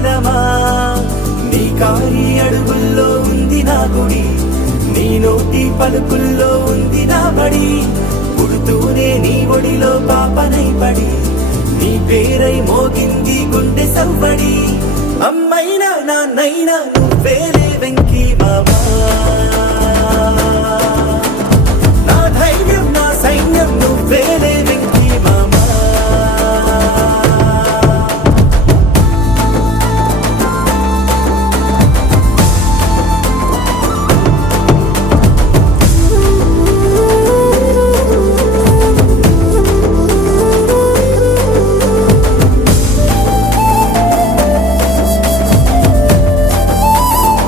కాలమా నీ కారి అడుగుల్లో ఉంది నా గుడి నీ నోటి పలుకుల్లో ఉంది నా బడి పుడుతూనే నీ ఒడిలో పాపనై పడి నీ పేరై మోగింది గుండె సవ్వడి అమ్మైనా నాన్నైనా నువ్వేలే వెంకీ మామా